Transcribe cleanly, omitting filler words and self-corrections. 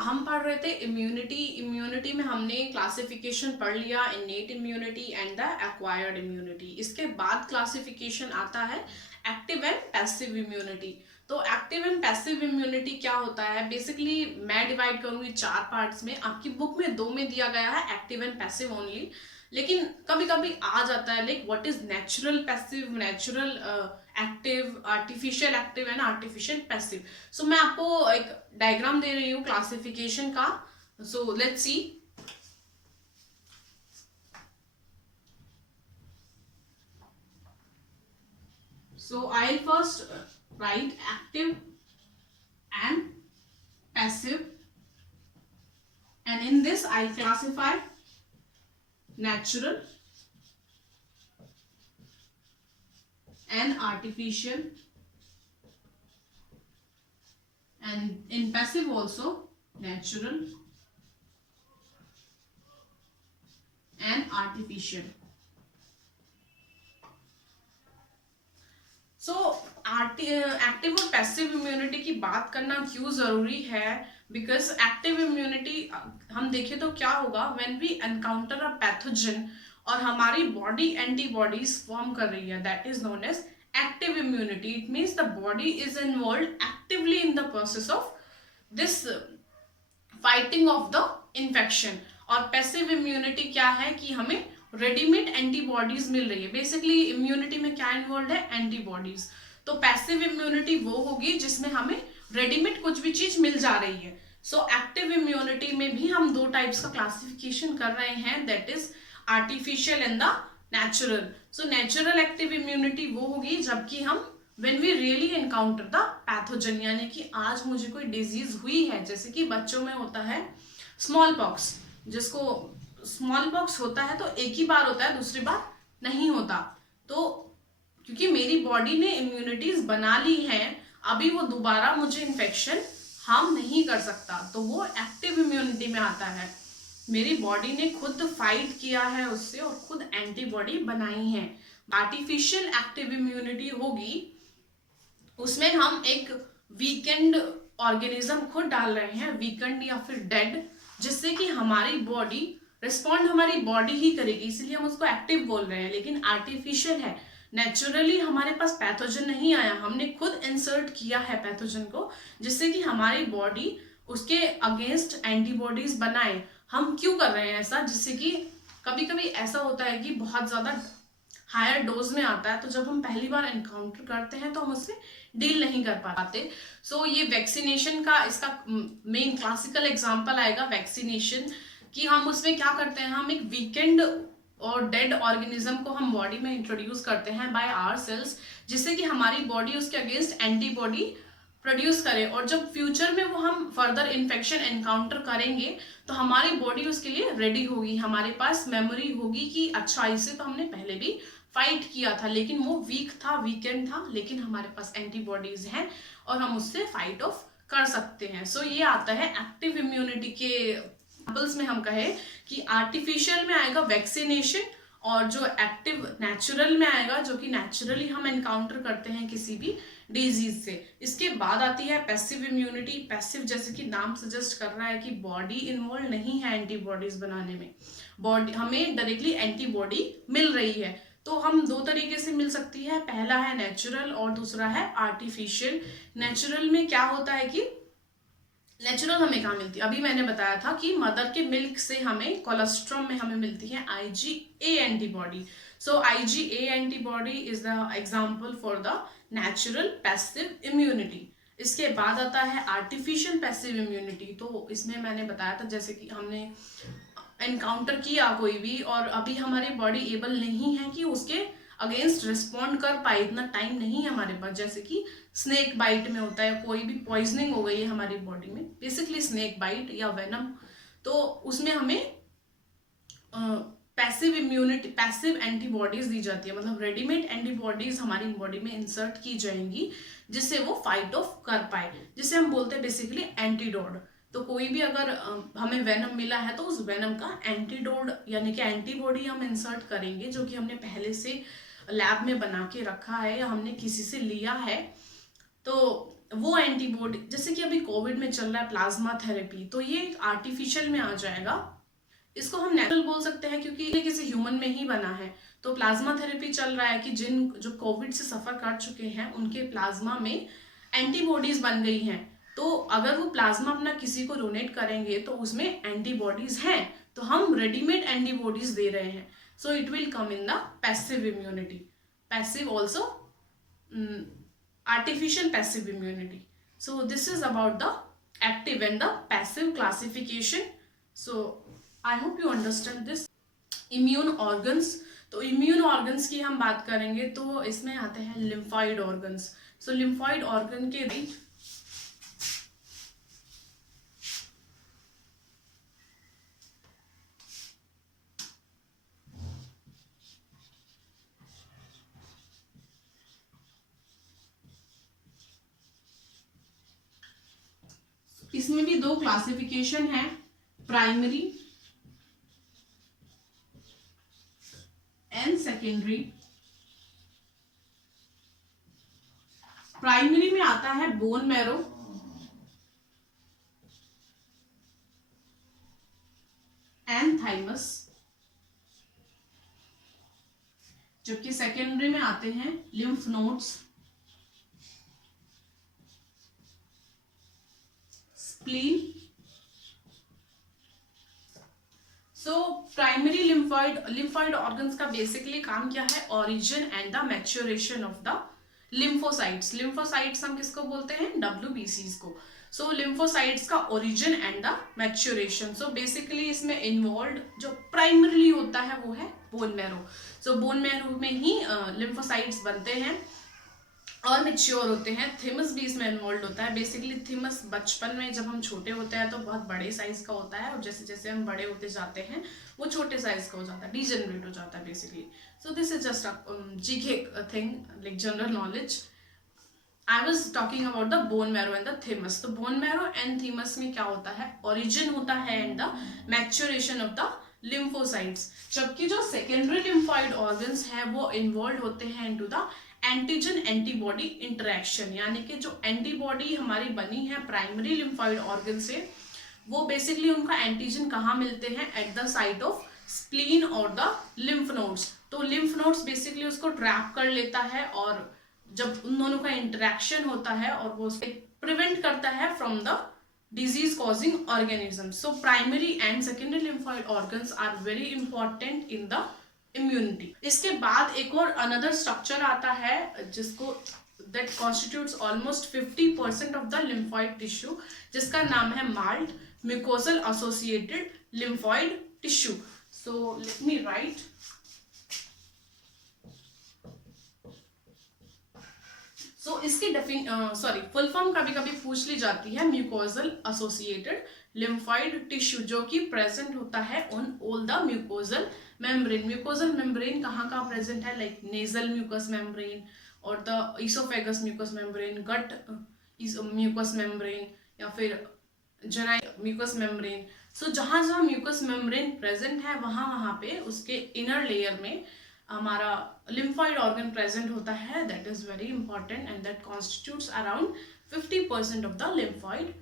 हम पढ़ रहे थे इम्यूनिटी में हमने क्लासिफिकेशन पढ़ लिया, innate immunity and the acquired immunity. इसके बाद क्लासिफिकेशन आता है एक्टिव एंड पैसिव इम्यूनिटी। तो एक्टिव एंड पैसिव इम्यूनिटी क्या होता है, बेसिकली मैं डिवाइड करूंगी 4 पार्ट्स में। आपकी बुक में 2 में दिया गया है एक्टिव एंड पैसिव ओनली, लेकिन कभी कभी आ जाता है like what is natural passive, natural active, artificial active and artificial passive. So मैं आपको एक डायग्राम दे रही हूँ क्लासिफिकेशन का। So let's see. So I'll first write active and passive, and in this I'll classify natural and artificial, and in passive also natural and artificial. So active और passive immunity की बात करना क्यों जरूरी है, बिकॉज एक्टिव इम्यूनिटी हम देखें तो क्या होगा, when we encounter a pathogen और हमारी बॉडी एंटीबॉडीज फॉर्म कर रही है, that is known as active immunity. It means the body is involve actively in the process of this fighting of the infection. और पैसिव इम्यूनिटी क्या है कि हमें रेडीमेड एंटीबॉडीज मिल रही है। बेसिकली इम्यूनिटी में क्या इन्वॉल्व है, एंटीबॉडीज। तो पैसिव इम्यूनिटी वो होगी जिसमें हमें रेडीमेड कुछ भी चीज मिल जा रही है। सो एक्टिव इम्यूनिटी में भी हम 2 टाइप्स का क्लासिफिकेशन कर रहे हैं, that is artificial and the natural. So natural active immunity वो होगी जबकि हम when we really encounter the pathogen, यानी कि आज मुझे कोई डिजीज हुई है, जैसे कि बच्चों में होता है स्मॉल पॉक्स, जिसको स्मॉल पॉक्स होता है तो एक ही बार होता है, दूसरी बार नहीं होता। तो क्योंकि मेरी बॉडी ने इम्यूनिटीज बना ली है, अभी वो दोबारा मुझे इन्फेक्शन हार्म नहीं कर सकता, तो वो एक्टिव इम्यूनिटी में आता है। मेरी बॉडी ने खुद फाइट किया है उससे और खुद एंटीबॉडी बनाई है। आर्टिफिशियल एक्टिव इम्यूनिटी होगी, उसमें हम एक वीकेंड ऑर्गेनिज्म खुद डाल रहे हैं, वीकेंड या फिर डेड, जिससे कि हमारी बॉडी रिस्पॉन्ड हमारी बॉडी ही करेगी, इसलिए हम उसको एक्टिव बोल रहे हैं। लेकिन आर्टिफिशियल है, नेचुरली हमारे पास पैथोजन नहीं आया, हमने खुद इंसर्ट किया है पैथोजन को, जिससे कि हमारी बॉडी उसके अगेंस्ट एंटीबॉडीज बनाए। हम क्यों कर रहे हैं ऐसा, जिससे कि कभी कभी ऐसा होता है कि बहुत ज्यादा हायर डोज में आता है, तो जब हम पहली बार एनकाउंटर करते हैं तो हम उससे डील नहीं कर पाते। सो ये वैक्सीनेशन का इसका मेन क्लासिकल एग्जांपल आएगा वैक्सीनेशन, कि हम उसमें क्या करते हैं, हम एक वीकेंड और डेड ऑर्गेनिज्म को हम बॉडी में इंट्रोड्यूस करते हैं बाय आवर सेल्स, जिससे कि हमारी बॉडी उसके अगेंस्ट एंटीबॉडी प्रोड्यूस करे, और जब फ्यूचर में वो हम फर्दर इन्फेक्शन एनकाउंटर करेंगे तो हमारी बॉडी उसके लिए रेडी होगी, हमारे पास मेमोरी होगी कि अच्छा इससे तो हमने पहले भी फाइट किया था, लेकिन वो वीक था, वीकेंड था, लेकिन हमारे पास एंटीबॉडीज हैं और हम उससे फाइट ऑफ कर सकते हैं। सो ये आता है एक्टिव इम्यूनिटी के एग्जांपल्स में। हम कहे कि आर्टिफिशियल में आएगा वैक्सीनेशन, और जो एक्टिव नेचुरल में आएगा, जो कि नेचुरली हम एनकाउंटर करते हैं किसी भी डिजीज से। इसके बाद आती है पैसिव इम्यूनिटी। पैसिव जैसे कि नाम सजेस्ट कर रहा है कि बॉडी इन्वॉल्व नहीं है एंटीबॉडीज बनाने में, बॉडी हमें डायरेक्टली एंटीबॉडी मिल रही है। तो हम 2 तरीके से मिल सकती है, पहला है नेचुरल और दूसरा है आर्टिफिशियल। नेचुरल में क्या होता है कि नेचुरल हमें कहाँ मिलती है, अभी मैंने बताया था कि मदर के मिल्क से हमें कोलेस्ट्रॉम में हमें मिलती है IgA antibody. So IgA antibody is the example for the natural passive immunity. इसके बाद आता है आर्टिफिशियल पैसिव इम्यूनिटी। तो इसमें मैंने बताया था जैसे कि हमने एनकाउंटर किया कोई भी, और अभी हमारी बॉडी एबल नहीं है कि उसके अगेंस्ट रिस्पॉन्ड कर पाए, इतना टाइम नहीं है हमारे पास। जैसे कि स्नेक बाइट में होता है, कोई भी पॉइजनिंग हो गई है हमारी बॉडी में, बेसिकली स्नेक बाइट या वेनम, तो उसमें हमें पैसिव इम्यूनिटी, पैसिव एंटीबॉडीज दी जाती है, मतलब रेडीमेड एंटीबॉडीज हमारी बॉडी में इंसर्ट की जाएंगी जिससे वो फाइट ऑफ कर पाए, जिसे हम बोलते हैं बेसिकली एंटीडोड। तो कोई भी अगर हमें वेनम मिला है तो उस वेनम का एंटीडोड यानी कि एंटीबॉडी हम इंसर्ट करेंगे, जो कि हमने पहले से लैब में बना के रखा है या हमने किसी से लिया है, तो वो एंटीबॉडी, जैसे कि अभी कोविड में चल रहा है प्लाज्मा थेरेपी, तो ये आर्टिफिशियल में आ जाएगा। इसको हम नेचुरल बोल सकते हैं क्योंकि ये किसी ह्यूमन में ही बना है। तो प्लाज्मा थेरेपी चल रहा है कि जो कोविड से सफर कर चुके हैं उनके प्लाज्मा में एंटीबॉडीज बन गई हैं। तो अगर वो प्लाज्मा अपना किसी को डोनेट करेंगे तो उसमें एंटीबॉडीज हैं, तो हम रेडीमेड एंटीबॉडीज दे रहे हैं। So it will come in the passive immunity, passive also artificial passive immunity. So this is about the active and the passive classification. So I hope you understand this. Immune organs, तो immune organs की हम बात करेंगे तो इसमें आते हैं lymphoid organs. सो lymphoid organ के भी इसमें भी दो क्लासिफिकेशन है, प्राइमरी एंड सेकेंडरी। प्राइमरी में आता है बोन मैरो, एंड थाइमस, जबकि सेकेंडरी में आते हैं lymph nodes, spleen. So primary lymphoid organs का बेसिकली काम क्या है, origin and the maturation of the lymphocytes. Lymphocytes हम किसको बोलते हैं, WBCs को। सो लिम्फोसाइट्स का origin and the maturation. So basically इसमें इन्वॉल्व जो प्राइमरीली होता है वो है बोन मैरो। सो बोन मैरो में ही लिम्फोसाइट्स बनते हैं और मेच्योर होते हैं। थिमस भी इसमें इन्वॉल्व होता है। बेसिकली थिमस बचपन में जब हम छोटे होते हैं तो बहुत बड़े साइज का होता है, और जैसे जैसे हम बड़े होते जाते हैं वो छोटे साइज का हो जाता है, डिजेनरेट हो जाता है basically. So this is just GK thing, like general knowledge. I was talking about the bone marrow and the thymus. तो बोन मैरो एंड थिमस में क्या होता है, ओरिजिन होता है and the maturation of the lymphocytes. जबकि जो सेकेंडरी लिम्फॉइड ऑर्गन्स है वो इन्वॉल्व होते हैं into the antigen antibody interaction, यानी कि जो एंटीबॉडी हमारी बनी है प्राइमरी लिम्फॉइड ऑर्गन से, वो बेसिकली उनका एंटीजन कहाँ मिलते हैं, at the site of spleen और द लिम्फ नोड्स। तो लिम्फ नोड्स बेसिकली उसको ट्रैप कर लेता है, और जब उन दोनों का इंटरेक्शन होता है और वो उसको प्रिवेंट करता है from the disease causing organisms. So primary and secondary lymphoid organs are very important in the immunity. इसके बाद एक और another structure आता है जिसको that constitutes almost 50% of the lymphoid tissue, जिसका नाम है MALT, mucosal associated lymphoid tissue. So let me write. सो इसकी फुल फॉर्म कभी कभी पूछ ली जाती है, म्यूकोजल एसोसिएटेड लिम्फॉइड टिश्यू, जो कि प्रेजेंट होता है on all the mucosal membrane. Mucosal membrane कहाँ कहाँ प्रेजेंट है, लाइक नेजल म्यूकस मेम्ब्रेन और the oesophagus mucus membrane, gut mucus membrane, या फिर जनाई म्यूकस मेम्ब्रेन। सो जहाँ जहाँ म्यूकस मेम्ब्रेन प्रेजेंट है वहाँ वहाँ पे उसके इनर लेयर में हमारा लिम्फॉइड ऑर्गन प्रेजेंट होता है। That is very important and that constitutes around 50% of the lymphoid